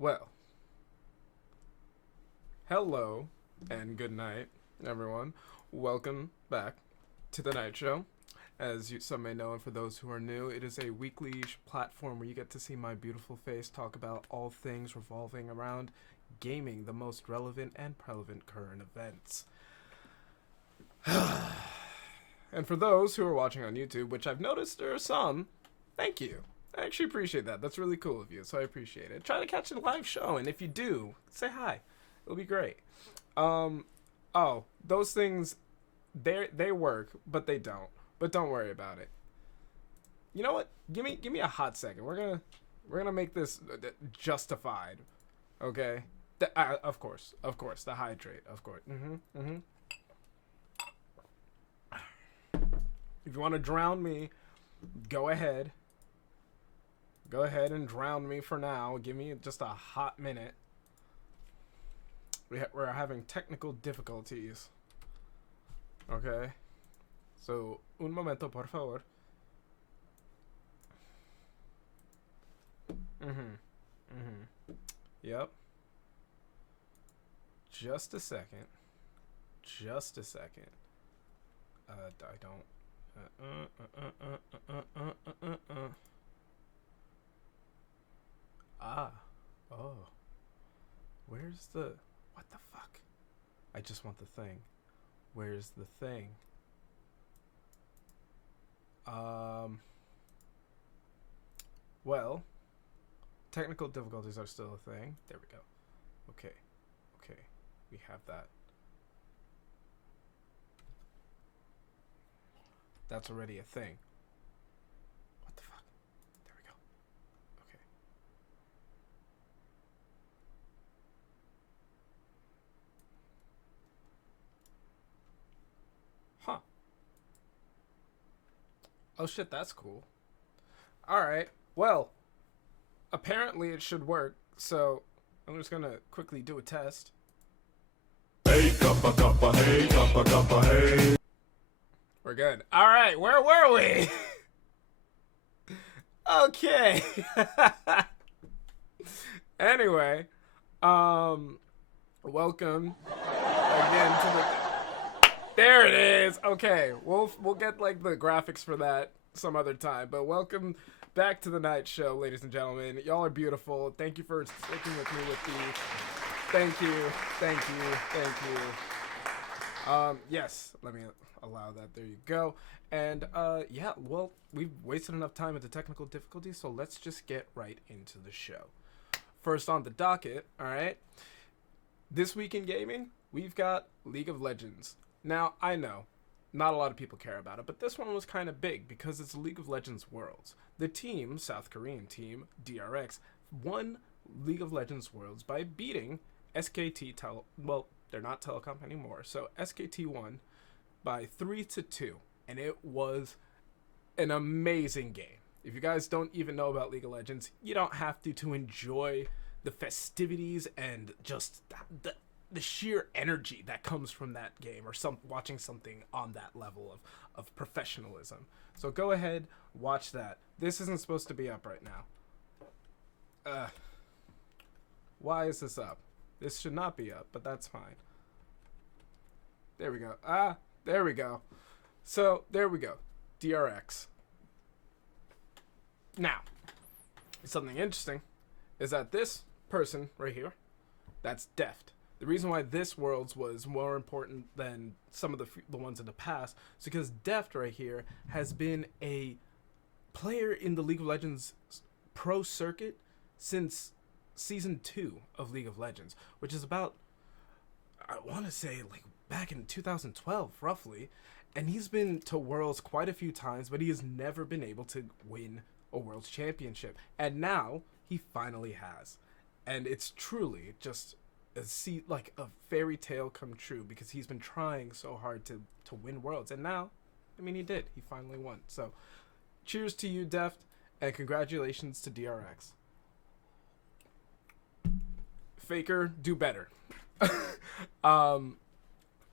Well, hello and good night, everyone. Welcome back to the Night Show. As some may know, and for those who are new, it is a weekly platform where you get to see my beautiful face talk about all things revolving around gaming, the most relevant and prevalent current events. And for those who are watching on YouTube, which I've noticed there are some, thank you. I actually appreciate that. That's really cool of you, so I appreciate it. Try to catch a live show, and if you do, say hi. It'll be great. Those things, they work, but they don't. But don't worry about it. You know what? Give me a hot second. We're gonna make this justified, okay? Of course, the hydrate, of course. If you want to drown me, go ahead. Go ahead and drown me for now. Give me just a hot minute. We're having technical difficulties. Okay. So, un momento, por favor. Yep. Just a second. I don't. Oh. Where's the... What the fuck? I just want the thing. Where's the thing? Well, technical difficulties are still a thing. There we go. Okay. We have that. That's already a thing. What the fuck? There we go. Okay. Huh. Oh shit, that's cool. Alright, well, apparently it should work, so I'm just gonna quickly do a test. Hey, cuppa, cuppa, hey, cuppa, cuppa, hey. We're good. Alright, where were we? Okay. Anyway, welcome again to the... There it is. Okay, we'll get like the graphics for that some other time. But welcome back to the Night Show, ladies and gentlemen. Y'all are beautiful. Thank you for sticking with me with the... Thank you. Yes, let me allow that. There you go. And yeah, well, we've wasted enough time with the technical difficulties, so let's just get right into the show. First on the docket, all right. This week in gaming, we've got League of Legends. Now, I know, not a lot of people care about it, but this one was kind of big because it's League of Legends Worlds. The team, South Korean team, DRX, won League of Legends Worlds by beating SKT well, they're not Telecom anymore, so SKT won by 3-2, and it was an amazing game. If you guys don't even know about League of Legends, you don't have to enjoy the festivities and just the sheer energy that comes from that game, or watching something on that level of professionalism. So go ahead, watch that. This isn't supposed to be up right now. Why is this up? This should not be up, but that's fine. There we go. There we go. So, there we go. DRX. Now, something interesting is that this person right here, that's Deft. The reason why this Worlds was more important than some of the ones in the past is because Deft right here has been a player in the League of Legends pro circuit since Season 2 of League of Legends, which is about, I want to say, like, back in 2012, roughly. And he's been to Worlds quite a few times, but he has never been able to win a Worlds Championship. And now, he finally has. And it's truly just like a fairy tale come true, because he's been trying so hard to win Worlds. And now, I mean, he did. He finally won. So, cheers to you, Deft, and congratulations to DRX. Faker, do better.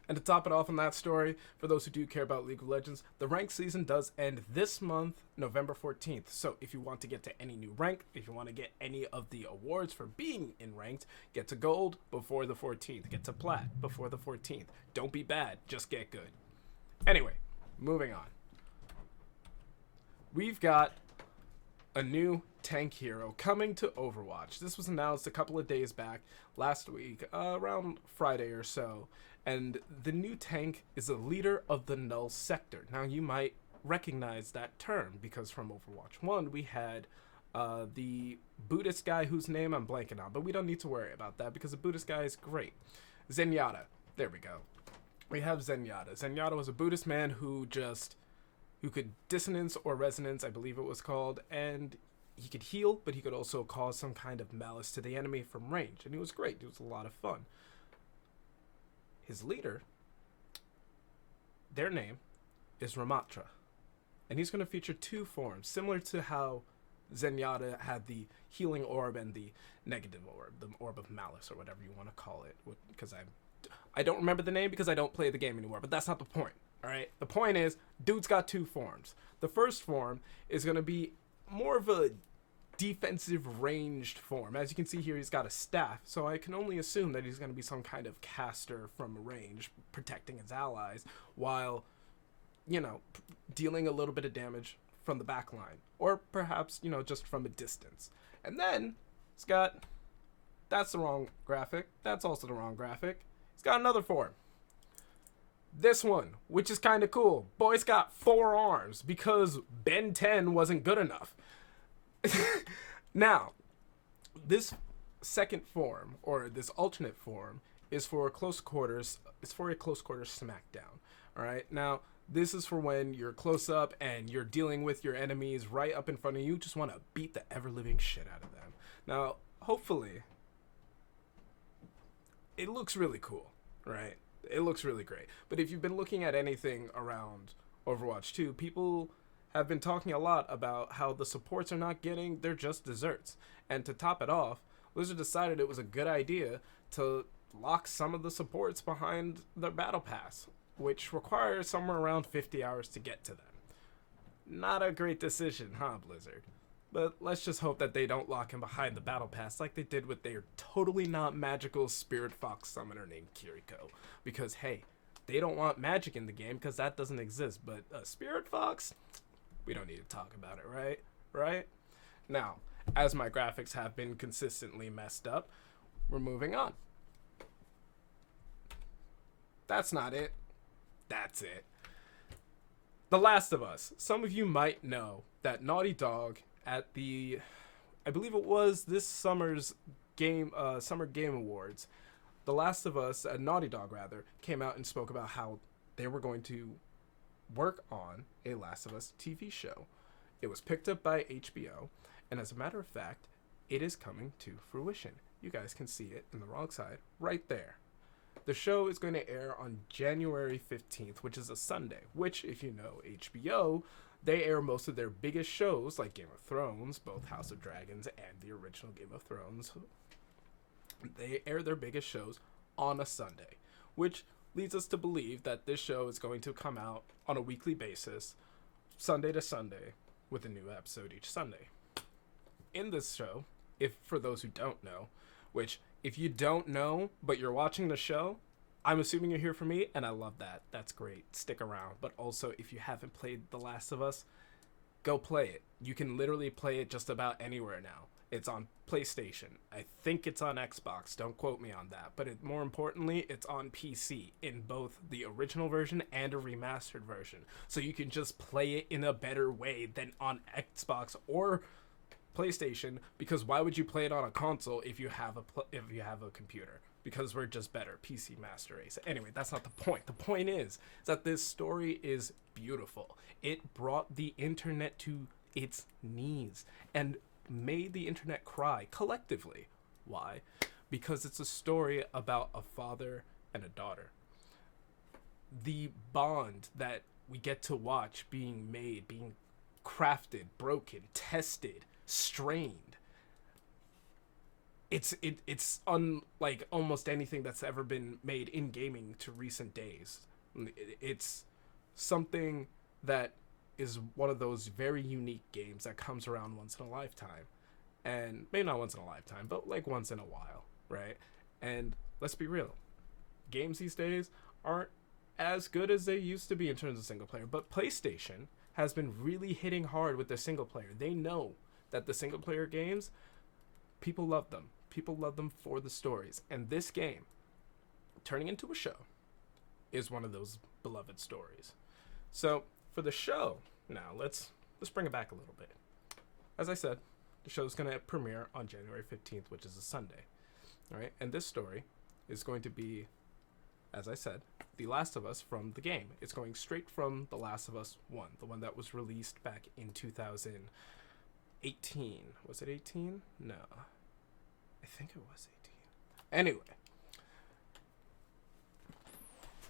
And to top it off on that story, for those who do care about League of Legends, the ranked season does end this month, November 14th. So if you want to get to any new rank, if you want to get any of the awards for being in ranked, get to gold before the 14th. Get to plat before the 14th. Don't be bad, just get good. Anyway, moving on. We've got a new tank hero coming to Overwatch. This was announced a couple of days back, last week, around Friday or so. And the new tank is a leader of the Null Sector. Now, you might recognize that term because from Overwatch 1, we had the Buddhist guy whose name I'm blanking on, but we don't need to worry about that because the Buddhist guy is great. Zenyatta. There we go. We have Zenyatta. Zenyatta was a Buddhist man who could dissonance or resonance, I believe it was called, and he could heal, but he could also cause some kind of malice to the enemy from range, and he was great. It was a lot of fun. His leader, their name, is Ramatra. And he's going to feature two forms, similar to how Zenyatta had the healing orb and the negative orb, the orb of malice, or whatever you want to call it. Because I don't remember the name because I don't play the game anymore, but that's not the point, all right? The point is, dude's got two forms. The first form is going to be more of a defensive ranged form. As you can see here, he's got a staff, so I can only assume that he's going to be some kind of caster from range, protecting his allies, while, dealing a little bit of damage from the back line, or perhaps, just from a distance. And then, that's the wrong graphic, that's also the wrong graphic, he's got another form. This one, which is kind of cool. Boy's got 4 arms, because Ben 10 wasn't good enough. Now, this second form, or this alternate form, is for close quarters. It's for a close quarters smackdown. All right. Now, this is for when you're close up and you're dealing with your enemies right up in front of you. Just want to beat the ever living shit out of them. Now, hopefully, it looks really cool, right? It looks really great. But if you've been looking at anything around Overwatch 2, people have been talking a lot about how the supports are not getting, they're just desserts. And to top it off, Blizzard decided it was a good idea to lock some of the supports behind their battle pass, which requires somewhere around 50 hours to get to them. Not a great decision, huh, Blizzard? But let's just hope that they don't lock him behind the battle pass like they did with their totally not magical Spirit Fox summoner named Kiriko. Because, hey, they don't want magic in the game because that doesn't exist, but a Spirit Fox? We don't need to talk about it, right? Right? Now, as my graphics have been consistently messed up, we're moving on. That's not it. That's it. The Last of Us. Some of you might know that Naughty Dog at I believe it was this summer's Summer Game Awards, The Last of Us, Naughty Dog rather, came out and spoke about how they were going to work on a Last of Us TV show. It was picked up by HBO, and as a matter of fact, it is coming to fruition. You guys can see it in the wrong side right there. The show is going to air on January 15th, which is a Sunday, which, if you know HBO, they air most of their biggest shows, like Game of Thrones, both House of Dragons and the original Game of Thrones. They air their biggest shows on a Sunday, which leads us to believe that this show is going to come out on a weekly basis, Sunday to Sunday, with a new episode each Sunday. In this show, for those who don't know, which if you don't know, but you're watching the show, I'm assuming you're here for me, and I love that. That's great. Stick around. But also, if you haven't played The Last of Us, go play it. You can literally play it just about anywhere now. It's on PlayStation. I think it's on Xbox. Don't quote me on that. But more importantly, it's on PC in both the original version and a remastered version. So you can just play it in a better way than on Xbox or PlayStation, because why would you play it on a console if you have a computer? Because we're just better. PC Master Race. Anyway, that's not the point. The point is that this story is beautiful. It brought the internet to its knees and made the internet cry collectively. Why? Because it's a story about a father and a daughter. The bond that we get to watch being made, being crafted, broken, tested, strained. it's unlike almost anything that's ever been made in gaming to recent days. It's something that is one of those very unique games that comes around once in a lifetime. And maybe not once in a lifetime, but like once in a while, right? And let's be real, games these days aren't as good as they used to be in terms of single player, but PlayStation has been really hitting hard with their single player. They know that the single player games, people love them. People love them for the stories. And this game, turning into a show, is one of those beloved stories. So for the show, now let's bring it back a little bit. As I said, the show's going to premiere on January 15th, which is a Sunday. All right? And this story is going to be, as I said, The Last of Us from the game. It's going straight from The Last of Us 1, the one that was released back in 2018. Was it 18? No. I think it was 18. Anyway,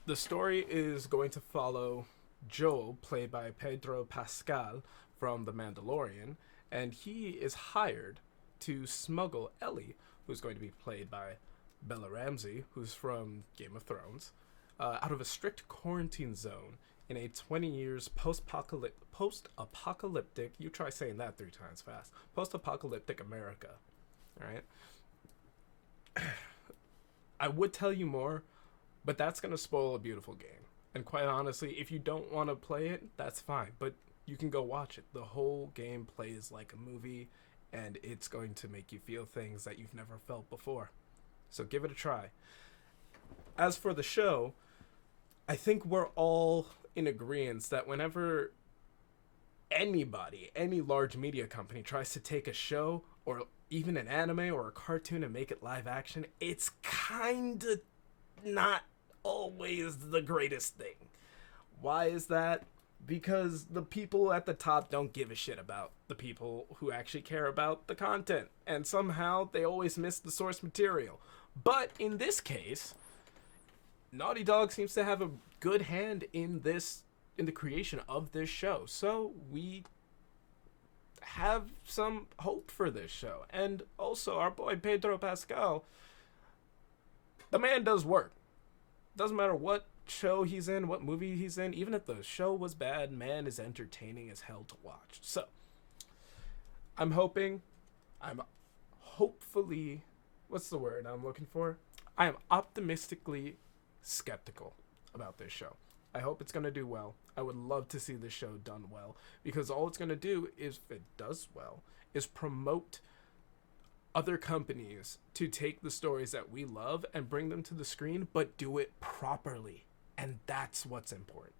the story is going to follow Joel, played by Pedro Pascal from The Mandalorian, and he is hired to smuggle Ellie, who's going to be played by Bella Ramsey, who's from Game of Thrones, out of a strict quarantine zone in a 20 years post-apocalyptic, you try saying that 3 times fast, post-apocalyptic America, right? I would tell you more, but that's going to spoil a beautiful game. And quite honestly, if you don't want to play it, that's fine, but you can go watch it. The whole game plays like a movie, and it's going to make you feel things that you've never felt before. So give it a try. As for the show, I think we're all in agreement that whenever anybody, any large media company tries to take a show or even an anime or a cartoon and make it live action, it's kind of not always the greatest thing. Why is that? Because the people at the top don't give a shit about the people who actually care about the content, and somehow they always miss the source material. But in this case, Naughty Dog seems to have a good hand in the creation of this show. So we have some hope for this show. And also, our boy Pedro Pascal, the man does work. Doesn't matter what show he's in, what movie he's in, even if the show was bad, man is entertaining as hell to watch. So I'm hopefully, what's the word I'm looking for? I am optimistically skeptical about this show. I hope it's going to do well. I would love to see this show done well, because all it's going to do, is, if it does well, is promote other companies to take the stories that we love and bring them to the screen, but do it properly. And that's what's important.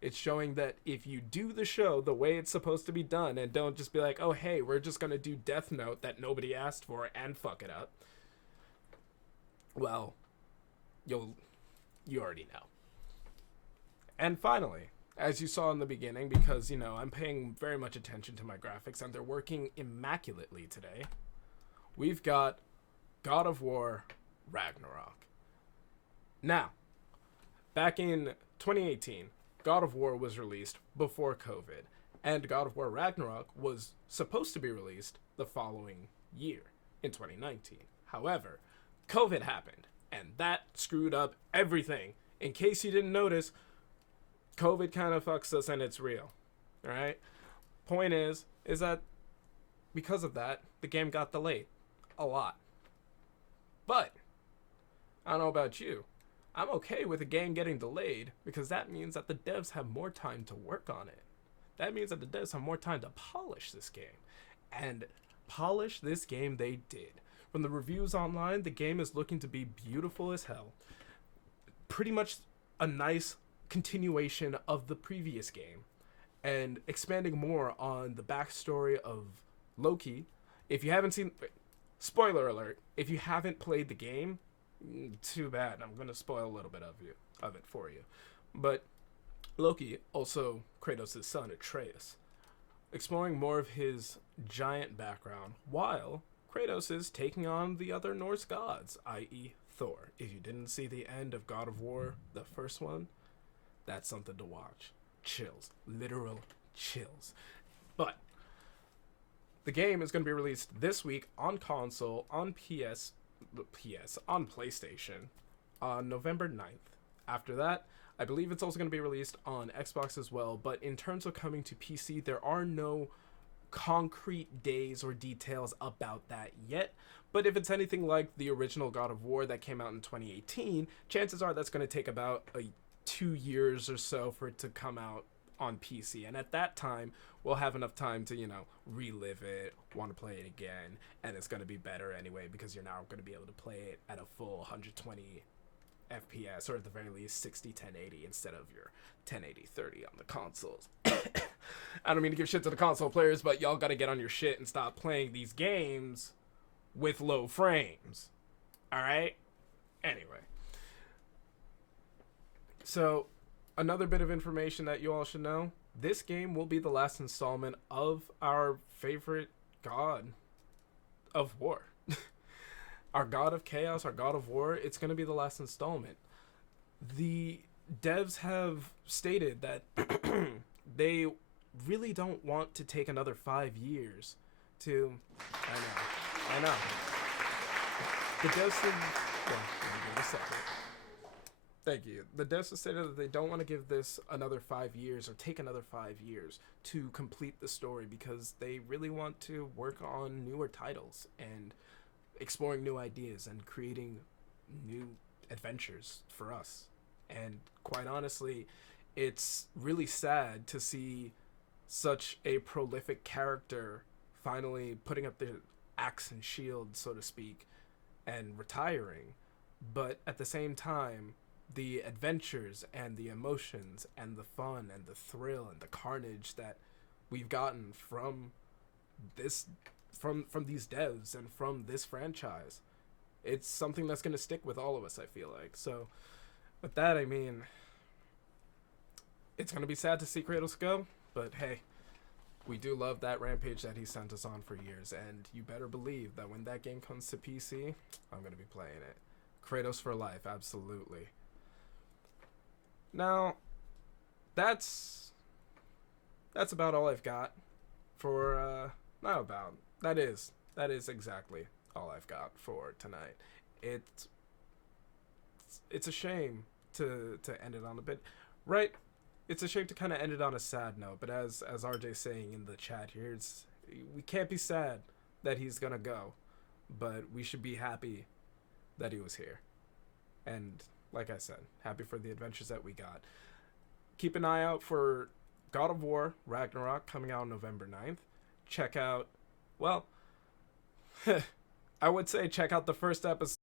It's showing that if you do the show the way it's supposed to be done, and don't just be like, oh, hey, we're just going to do Death Note that nobody asked for and fuck it up, well, you already know. And finally, as you saw in the beginning, because, I'm paying very much attention to my graphics, and they're working immaculately today, we've got God of War Ragnarok. Now, back in 2018, God of War was released before COVID, and God of War Ragnarok was supposed to be released the following year, in 2019. However, COVID happened, and that screwed up everything. In case you didn't notice, COVID kind of fucks us, and it's real. Alright? Point is that because of that, the game got delayed. A lot. But, I don't know about you, I'm okay with a game getting delayed, because that means that the devs have more time to work on it. That means that the devs have more time to polish this game. And polish this game they did. From the reviews online, the game is looking to be beautiful as hell. Pretty much a nice continuation of the previous game, and expanding more on the backstory of Loki. If you haven't seen, spoiler alert, if you haven't played the game, too bad. I'm gonna spoil a little bit of it for you. But Loki, also Kratos' son Atreus, exploring more of his giant background, while Kratos is taking on the other Norse gods, i.e. Thor. If you didn't see the end of God of War, the first one, that's something to watch. Chills. Literal chills. But The game is going to be released this week on console, on on PlayStation, on November 9th. After that, I believe it's also going to be released on Xbox as well, but in terms of coming to PC, there are no concrete days or details about that yet. But if it's anything like the original God of War that came out in 2018, chances are that's going to take about 2 years or so for it to come out on PC. And at that time, we'll have enough time to, relive it, want to play it again, and it's going to be better anyway because you're now going to be able to play it at a full 120 FPS, or at the very least 60 1080 instead of your 1080 30 on the consoles. I don't mean to give shit to the console players, but y'all gotta get on your shit and stop playing these games with low frames. Alright? Anyway. So, another bit of information that you all should know. This game will be the last installment of our favorite god of war. Our God of Chaos, our God of War, it's going to be the last installment. The devs have stated that they really don't want to take another 5 years to... I know. The devs said... Well, let me give it a second. Thank you. The devs have stated that they don't want to give this another 5 years or take another 5 years to complete the story because they really want to work on newer titles and exploring new ideas and creating new adventures for us. And quite honestly, it's really sad to see such a prolific character finally putting up the axe and shield, so to speak, and retiring. But at the same time, the adventures and the emotions and the fun and the thrill and the carnage that we've gotten from this from these devs and from this franchise, it's something that's going to stick with all of us, I feel like. So with that, I mean, it's going to be sad to see Kratos go, but hey, we do love that rampage that he sent us on for years, and you better believe that when that game comes to PC, I'm going to be playing it. Kratos for life, absolutely. Now, that's about all I've got for that is exactly all I've got for tonight. It's a shame to end it on a bit, right? It's a shame to kind of end it on a sad note, but as RJ's saying in the chat here, we can't be sad that he's gonna go, but we should be happy that he was here. And like I said, happy for the adventures that we got. Keep an eye out for God of War Ragnarok coming out on November 9th. Check out, well, I would say check out the first episode